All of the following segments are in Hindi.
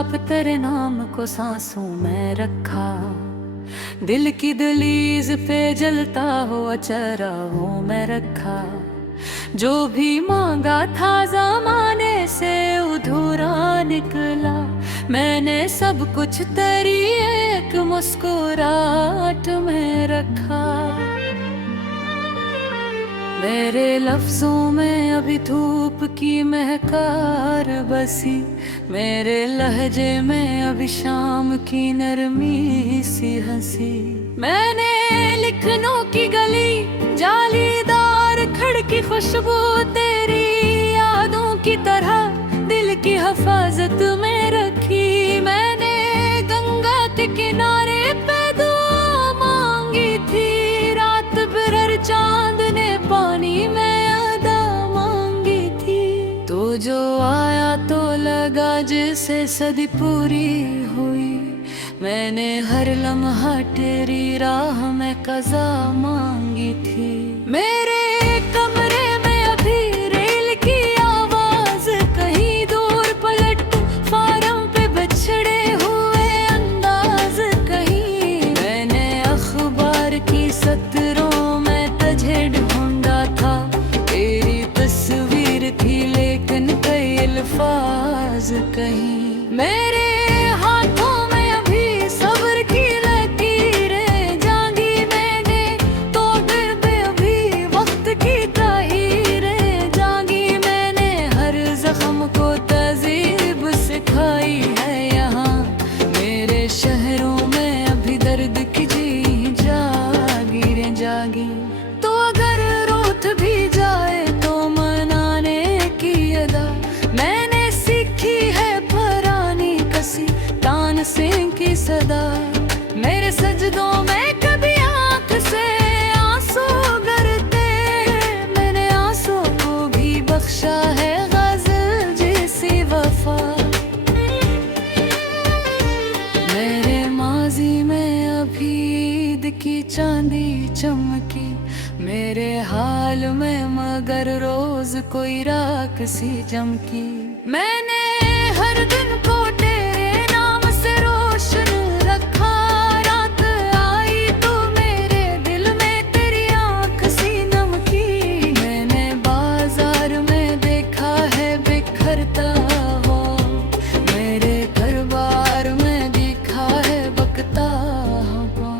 छाप तेरे नाम को सांसों में रखा। दिल की दहलीज पे जलता हुआ चराहों में रखा। जो भी मांगा था ज़माने से अधूरा निकला। मैंने सब कुछ तेरी एक मुस्कुराहट में रखा। मेरे लफ्जों में अभी धूप की महकार बसी। मेरे लहजे में अभी शाम की नरमी सी हंसी। मैंने लिखनों की गली जालीदार खिड़की खुशबू तेरी यादों की तरह दिल की हिफाजत में रखी। मैंने गंगा के किनारे पे दुआ मांगी थी। रात बिरर चांद ने पानी में अदा मांगी थी। तो जो आया तो लगा जैसे सदी पूरी हुई। मैंने हर लम्हा तेरी राह में कज़ा मांगी थी। मेरे कमरे में अभी रेल की आवाज कहीं दूर पलट फार्म पे बिछड़े हुए अंदाज कहीं। मैंने अखबार की सतरों में तुझे ढूंढा था। तेरी तस्वीर थी लेकिन कई अल्फाज कहीं। मेरे हाथों में अभी सब्र की लकीरें जागी। मैंने तो दिल पे अभी वक्त की ताहीरें जागी। मैंने हर जख्म को तहजीब सिखाई है यहाँ। मेरे शहरों में अभी दर्द की जी जागीरें जागी। तो अगर रूठ भी जाए तो मनाने की अदा मैंने सीखी है। पुरानी कसी तान सिंह की सदा। मेरे सजदों में कभी आंख से आंसू गिरते। मैंने आंसू को भी बख्शा है गजल जैसी वफा। मेरे माजी में अभी ईद की चांदी चमकी। मेरे हाल में मगर रोज कोई राख सी चमकी। मैंने हर दिन को तेरे नाम से रोशन रखा। रात आई तो मेरे दिल में तेरी आंख सी नमकी। मैंने बाजार में देखा है बिखरता हो। मेरे घरबार में देखा है बकता हो।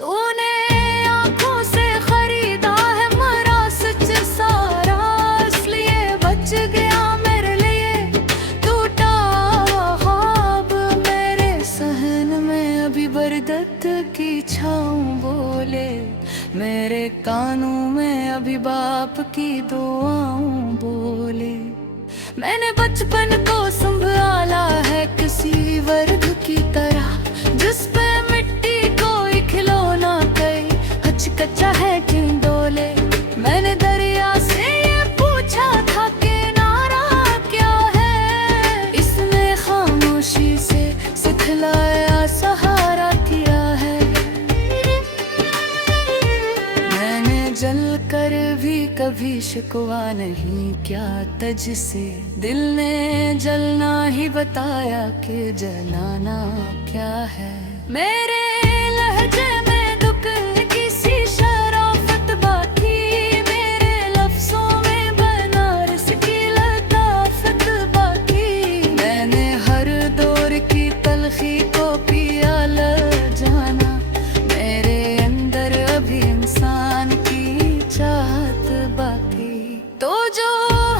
तूने आंखों से खरीदा है मरा सच सारा। इसलिए बच गया मेरे लिए टूटा ख्वाब। मेरे सहन में अभी बरदत की छाँव बोले। मेरे कानों में अभी बाप की दुआओं बोले। मैंने बचपन को संभाला है किसी वर्ग की तरह जिस पे मिट्टी कोई खिलौना कई हचकचा है क्यों डोले। मैंने दरिया से ये पूछा था कि नारा क्या है। इसने खामोशी से सिखलाया सहारा किया है। मैंने जल कर भी कभी शिकवा नहीं क्या तज से। दिल ने जलना ही बताया कि जलाना क्या है। मेरे लहजे में दुख की सी शराफत बाकी। मेरे लफ्जों में बनारस की लताफत बाकी। मैंने हर दौर की तलखी को पिया ल जाना। मेरे अंदर अभी इंसान की चाहत बाकी। तो जो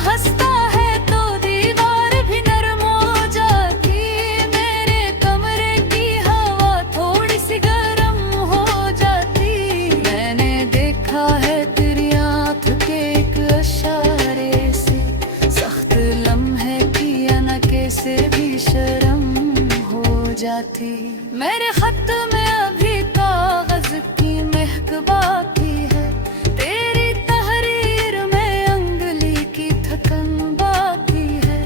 हंसता है तो दीवार भी नरम हो जाती। मेरे कमरे की हवा थोड़ी सी गर्म हो जाती। मैंने देखा है तेरी आँख के एक इशारे से सख्त लम्हे की अनके से भी शर्म हो जाती। मेरे खत में अभी कागज की महक बाकी है। तेरी तहरीर में अंगुली की थकन बाकी है।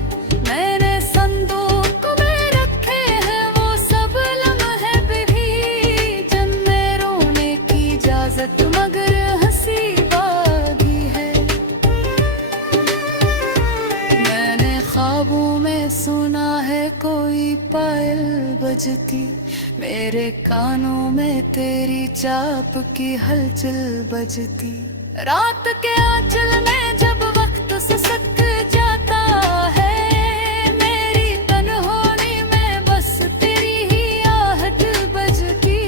मैंने संदूक में रखे हैं वो सब लम्हे भी जिनमें रोने की इजाजत मगर हंसी बागी है। मैंने ख्वाबों में सुना है कोई पायल बजती, मेरे कानों में तेरी चाप की हलचल बजती। रात के आंचल में जब वक्त सिसक जाता है, मेरी तन्हाई में बस तेरी ही आहट बजती।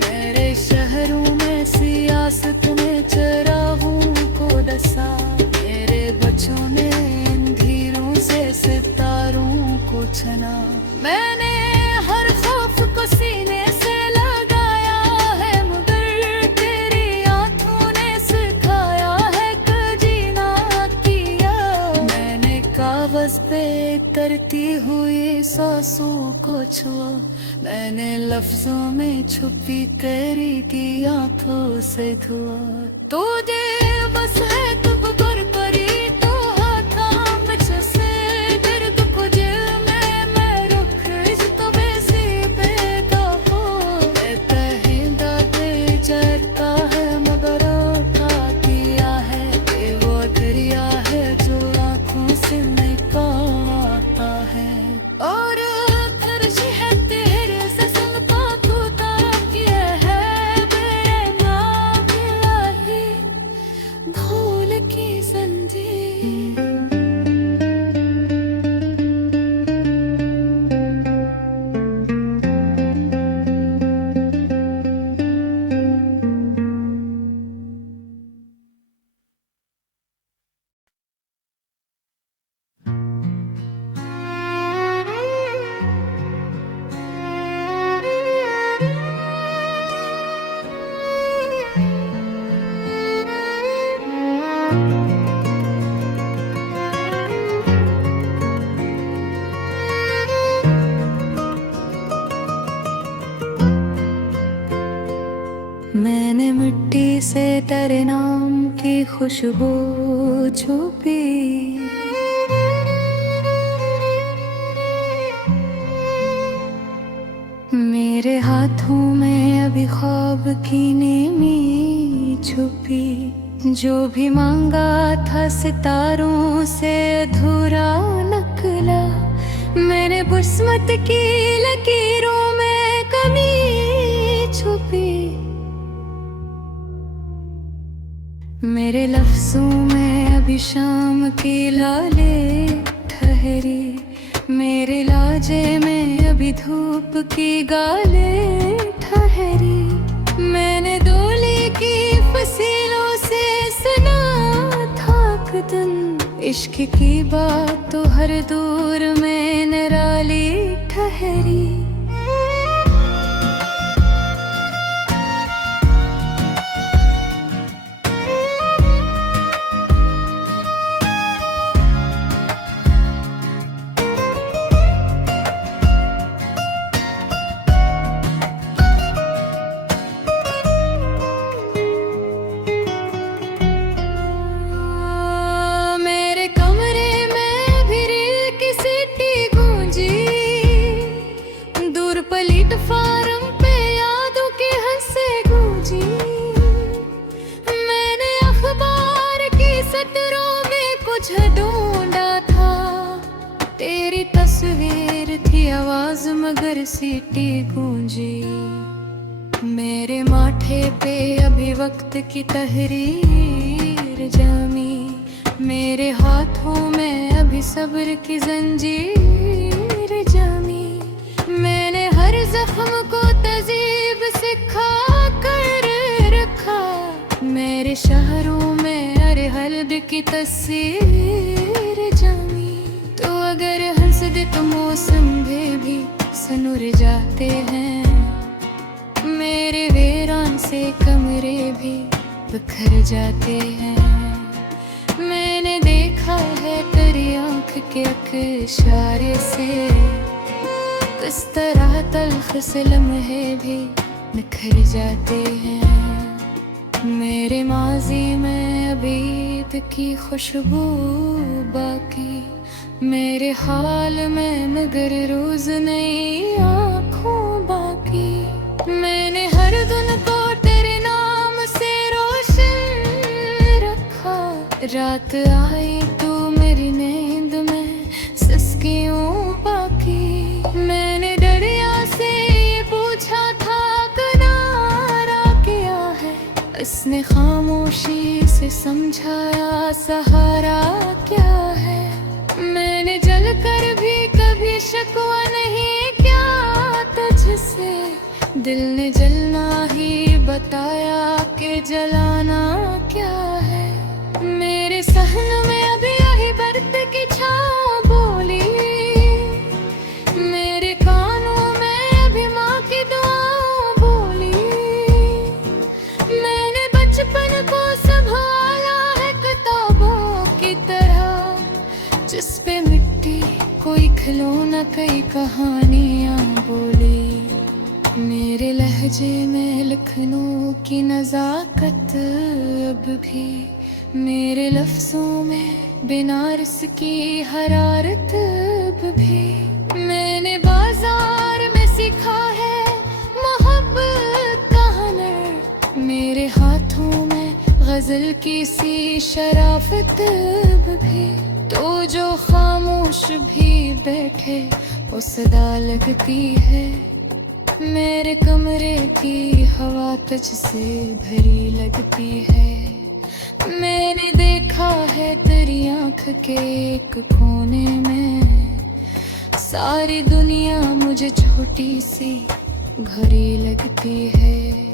मेरे शहरों में सियासत ने चरागों को डसा, मेरे बच्चों ने इन धीरों से सितारों को छना। मैंने हर खौफ को सीने से लगाया है, मगर तेरी आंखों ने सिखाया है कि जीना किया। मैंने कागज पे तरती हुई सांसों को छुआ, मैंने लफ्जों में छुपी तेरी की आंखों से धुआ। तुझे बस है तब पर परी तो हाथ मुझसे दर्द को दिल में मैं रुख तो बेसी पैदा हो। तहिंदा दे जरता है मगर का किया है, ये वो दरिया है जो आँखों से निकल आता है। और खर्च है तेरे से सुनता तू ताकिया है, मेरे नाम इलाही भूल की जंजीर। मैंने मिट्टी से तेरे नाम की खुशबू छुपी, मेरे हाथों में अभी ख्वाब की नेमी छुपी। जो भी मांगा था सितारों से अधूरा निकला, मैंने किस्मत की लकीरों में कमी छुपी। मेरे लफ्जों में अभी शाम की लाले ठहरी, मेरे लाजे में अभी धूप की गाले ठहरी। मैंने डोली की फसीलों से सुना था कदन, इश्क की बात तो हर दूर में निराली ठहरी। प्लेटफार्म पे यादों की हंसे गूंजी, मैंने अखबार की सतरों में कुछ ढूंढा था। तेरी तस्वीर थी आवाज मगर सीटी गूंजी। मेरे माथे पे अभी वक्त की तहरीर जामी, मेरे हाथों में अभी सब्र की जंजीर जामी। मैंने हर जख्म को तजीब सिखा कर रखा, मेरे शहरों में हर हल्द की तस्वीर जामी। तो अगर हंस दे तो मौसम भी सनुर जाते हैं, मेरे वीरान से कमरे भी बिखर जाते हैं। मैंने देखा है तेरी आँख के इशारे से, किस तरह तल्ख से लम्हे भी निखर जाते हैं। मेरे माजी में अभी ईद की खुशबू बाकी, मेरे हाल में मगर रोज नई आँखों बाकी। मैंने हर दिन को तेरे नाम से रोशन रखा, रात आई तू मेरी नींद में सिसकियों बाकी। मैंने डरे जिसने खामोशी से समझाया सहारा क्या है। मैंने जल कर भी कभी शिकवा नहीं किया तुझसे, दिल ने जलना ही बताया कि जलाना क्या है। मेरे सहन में अभी यही दर्द की छाँ बोली, मेरे कानों में अभी माँ की दुआ बोली। मैंने बचपन को संभाला है किताबों की तरह, जिस पे मिट्टी कोई खिलौना कई कहानियाँ बोली। मेरे लहजे में लखनऊ की नज़ाकत अब भी, मेरे लफ्ज़ों में बनारस की हरारत अब भी। मैंने बाजार में सीखा है मोहब्बत का हुनर, मेरे हाथों में गज़ल की सी शराफत अब भी। तो जो खामोश भी बैठे वो सदा लगती है, मेरे कमरे की हवा तुझसे भरी लगती है। मैंने देखा है तेरी आँख के एक कोने में, सारी दुनिया मुझे छोटी सी घड़ी लगती है।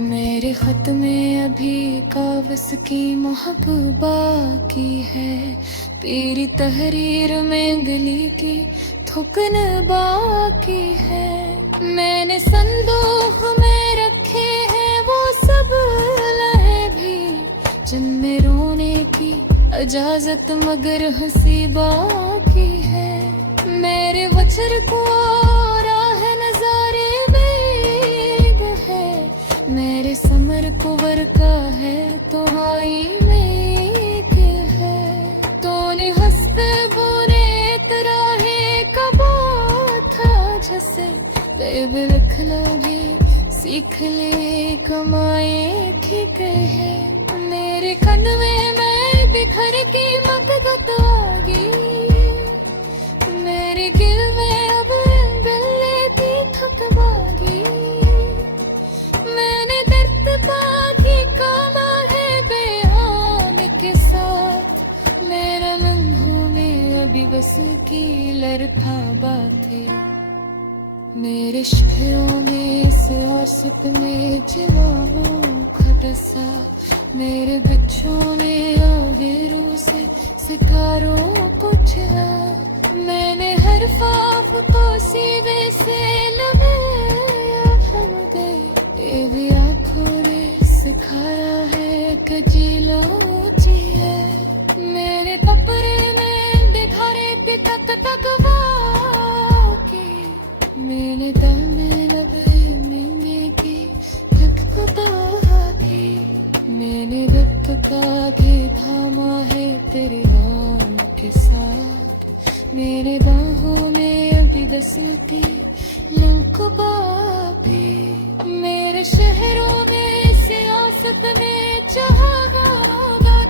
मेरे खत में अभी कागज़ की मोहब्बत बाकी है, तेरी तहरीर में गली की थुकन बाकी है। मैंने संदूक में रखे हैं वो सब लहे भी, जिनमें रोने की इजाजत मगर हंसी बाकी है। मेरे वचर को राह नजारे बेग है, मेरे समर कुंवर का है तो आई मेघ है। तूने हंसते बोले तराहे कबो था जैसे, बेब लिख लगे सीख ले कमाए ठीक है। मेरे कदमे में बिखर की मकदत आ गई, मेरे दिल में अब बिल्ले भी थक भागी। मैंने दर्द बाकी कामा है बेआम के साथ, मेरा लम्हों में अभी बस की लड़खा बात है। मेरे शहरों में से औसत में जवानों का दसा, मेरे बच्चों ने आवेरों से सितारों को चला। मैंने हर ख्वाब को सीने से लगाया हम गए, ये भी आँखों ने सिखाया है कि जी लो जी है। मेरे कपड़े में दिखारे थी तक तकवा की, मेरे दिल में लबे मिलने की तक खुदा की। मैंने दर्द का भी थामा है तेरे नाम के साथ, मेरे बाहों में अभी दस्तकी लंकुबा भी। मेरे शहरों में सियासत में चाहा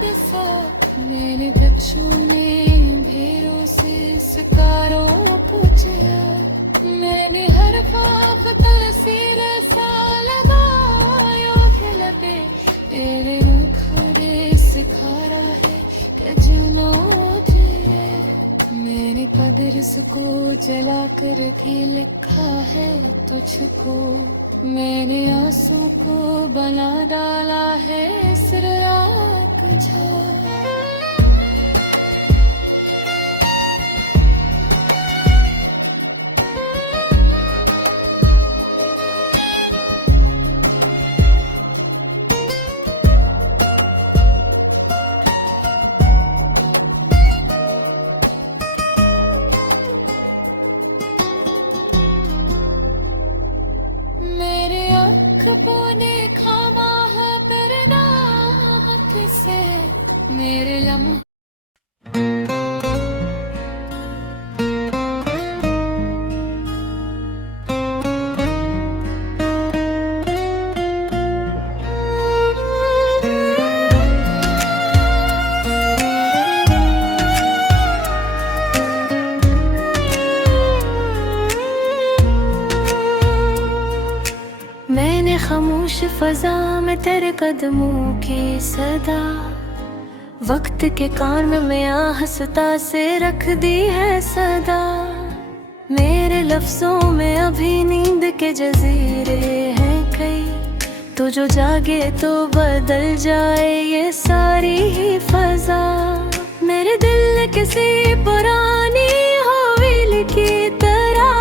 दसा, मेरे बच्चों ने भेड़ों से सितारों पूछा। मैंने हर ख्वाब तस्वीर सा लगायो के लबे, तेरे रुखड़े सिखारा है कि जनो जिए। मैंने कदर को जला कर के लिखा है तुझको, मैंने आंसू को बना डाला है इस रात झा। ने खामा है तेरे नाम से, मेरे लम्हे मैंने खामोश फजा में तेरे कदमों की सदा, वक्त के कान में मैं हंसता से रख दी है सदा। मेरे लफ्जों में अभी नींद के जजीरे हैं कई, तो जो जागे तो बदल जाए ये सारी ही फजा। मेरे दिल किसी पुरानी हवेली की तरह,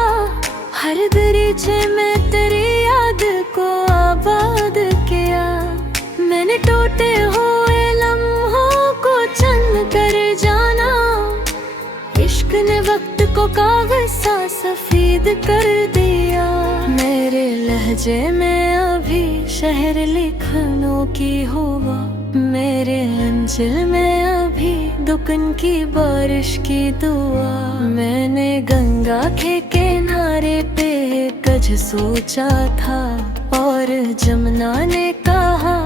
हर दरीचे में तेरी याद को आबाद किया। मैंने टूटे हुए लम्हों को चंद कर जाना, इश्क ने वक्त को कागज सा सफेद कर दिया। मेरे लहजे में अभी शहर लिखनों की हुआ, मेरे अंचल में अभी दुकन की बारिश की दुआ। मैंने गंगा के किनारे पे कज सोचा था, और जमुना ने कहा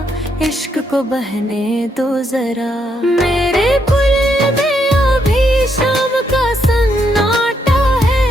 इश्क को बहने दो जरा। मेरे पुल में अभी शाम का सन्नाटा है,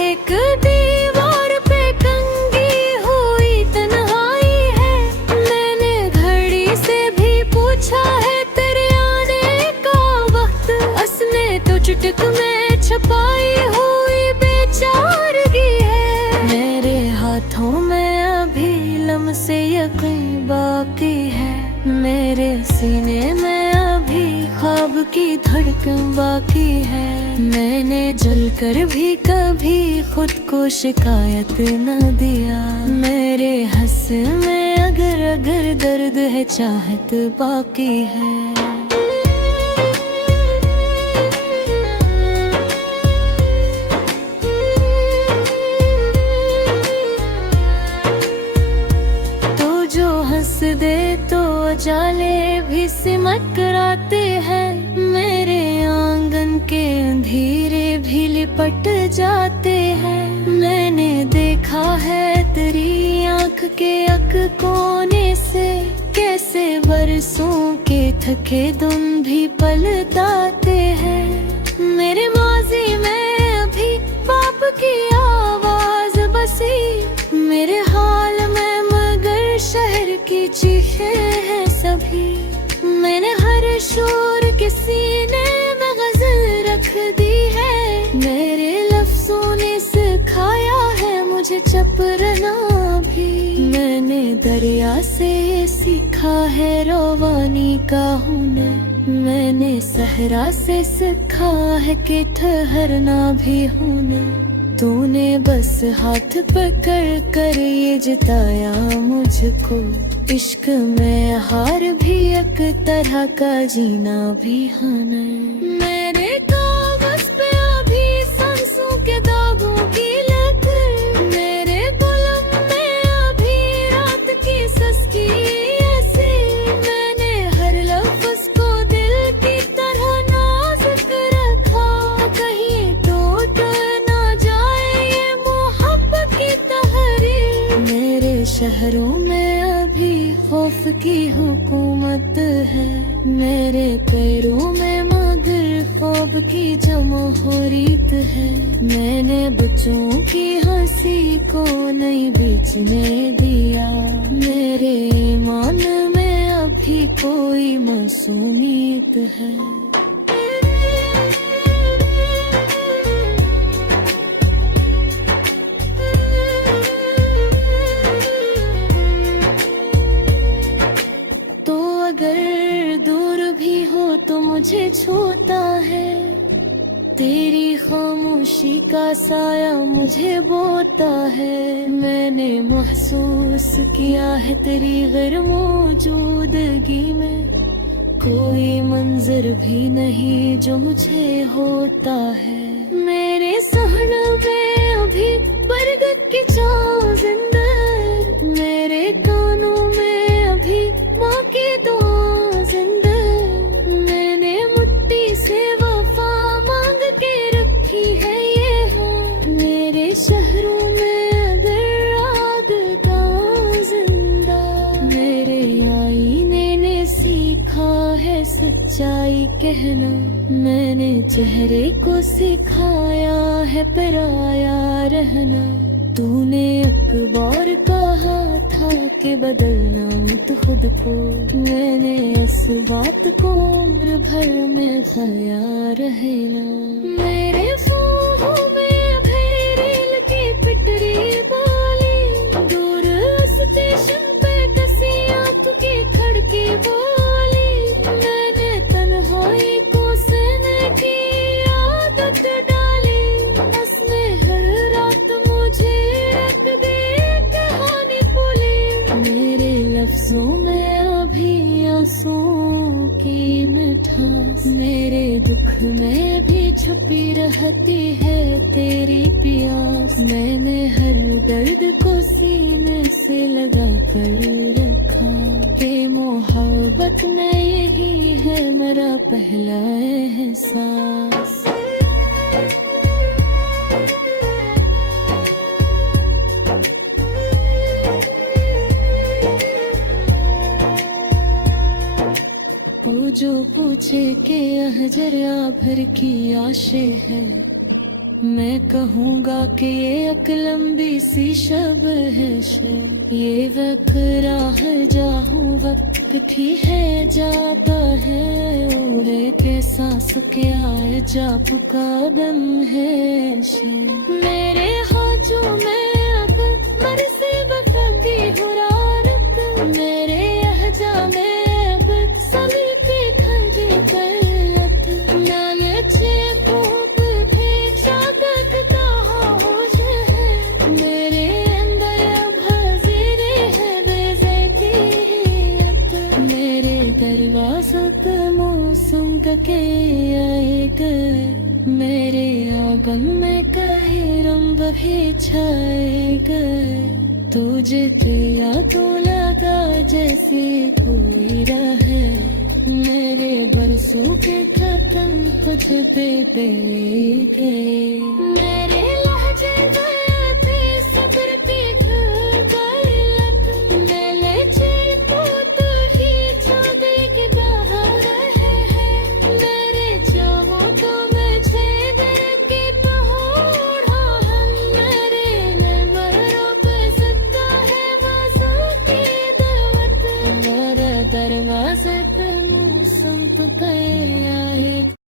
एक दीवार पे कंगी हुई तन्हाई है। मैंने घड़ी से भी पूछा है तेरे आने का वक्त, उसने तो चुटक में छपाई हुई बेचारगी है। मेरे हाथों में अभी लम्से यकीन बाकी है, मेरे सीने में अभी ख्वाब की धड़कन बाकी है। मैंने जलकर भी कभी खुद को शिकायत न दिया, मेरे हंस में अगर दर्द है चाहत बाकी है। दे तो जाले भी सिमट कर आते हैं, मेरे आंगन के अंधेरे भी लिपट जाते हैं। मैंने देखा है तेरी आंख के अक कोने से, कैसे बरसों के थके दिन भी पलटाते हैं। मेरे माजी में अभी बाप की आवाज बसी, मेरे हाल में मगर शहर की चीखें हैं सभी। मैंने हर शोर के सीने में गजल रख दी है, मेरे लफ्जों ने सिखाया है मुझे चुप रहना भी। मैंने दरिया से सीखा है रवानी का हुनर, मैंने सहरा से सीखा है कि ठहरना भी हुनर। तूने बस हाथ पकड़ कर ये जिताया मुझको, इश्क में हार भी एक तरह का जीना भी हुनर। मेरे कागज पे अभी सांसों के दागों की लकीर, मेरे कलम में अभी रात की सस्ती ऐसी। मैंने हर लफ्ज को दिल की तरह नाजुक रखा, कहीं टूट ना जाए ये मोहब्बत की तहरीर। मेरे शहरों में अभी खौफ की हुकूमत है, मेरे पैरों में मगर ख्वाब की जमहूरियत है। मैंने बच्चों की हंसी को नहीं बेचने दिया, मेरे ईमान में अभी कोई मासूमियत है। अगर दूर भी हो तो मुझे छूता है, तेरी खामोशी का साया मुझे बोता है। मैंने महसूस किया है तेरी गैर मौजूदगी में, कोई मंजर भी नहीं जो मुझे होता है। मेरे सहन में अभी बरगद की छाँव जिंदा, मेरे कानों में अभी माँ की दुआ जिंदा। मैंने मुट्ठी से वफा मांग के रखी है ये हाँ, मेरे शहरों में अगर आग का जिंदा। मेरे आईने ने सीखा है सच्चाई कहना, मैंने चेहरे को सिखाया है पराया रहना। तूने अखबार कहा था कहा कि बदलना मत खुद को, मैंने इस बात को उम्र भर में ख्याल रहेगा। मेरे ख्वाबों में भेड़िल की पिटरी बोली, दूर स्टेशन पे कसी आपकी खड़की बोली, मैंने तन्हाई को सहने की आदत डाली, हंसने हर रात मुझे रख दे कहानी बोली। मेरे लफ्जों में अभी आंसुओं की मिठास, मेरे दुख में भी छुपी रहती है तेरी प्यास, मैंने हर दर्द को सीने से लगा कर रखा कि मोहब्बत में यही है मेरा पहला एहसास। वो जो पूछे कि यह जरा भर की आशे है, मैं कहूँगा कि ये एक लंबी सी शब है शब, ये वकरा है जाहूँ वक्त ही है जाता है, उड़े के सांस के आए जा पुका दम है शब। मेरे हाथों में अब मरसे बफंगी हुरारत, मेरे यहजा में अब सभी पे खंजी गलत, मैंने चेपूप भी चादत होश है, मेरे अंदर अब हाजिर है बेज़ैतियत, मेरे दरवाज़ों पे मौसम के आए गए, मेरे आंगन में कहीं रंग भी छाए गए, तुझे या तो लगा जैसे कोई रहे, मेरे बरसों के खत्म खुद पे गए।